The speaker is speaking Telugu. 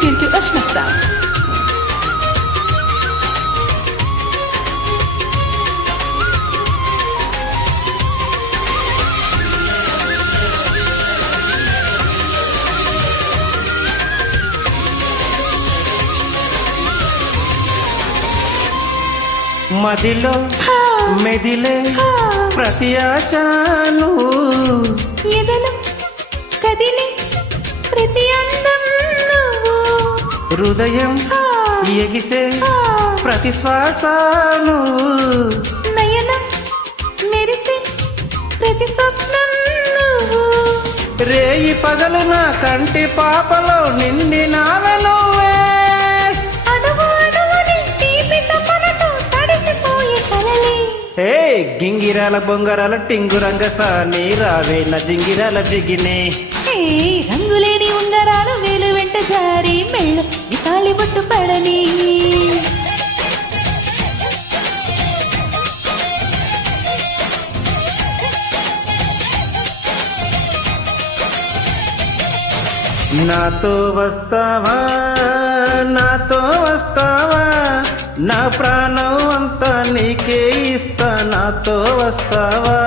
tuned to Ashna Sound. మదిలో మెదిలే ప్రతి ఆశను ఎదలో కదిలే ప్రతి అందం నువ్వు హృదయం ఎగిసే ప్రతి శ్వాసను నయనం మెరిసే ప్రతి స్వప్నం నువ్వు రేయి పగలు నా కంటి పాపలో నిండినావెను అడుగు అడుగుని తీపి తపనతో తడిసిపోయే కలలే ఏ గింగిరాల బొంగరాల టింగురంగ సాని రావే నా జింగిరాల జిగినే ఏ రంగులేని ఉంగరాలు వేలు వెంట జారి మెళ్ళ వితాళి బొట్టు పడని నాతో వస్తావా నాతో వస్తావా నా ప్రాణం అంతా నీకే ఇస్తా నాతో వస్తావా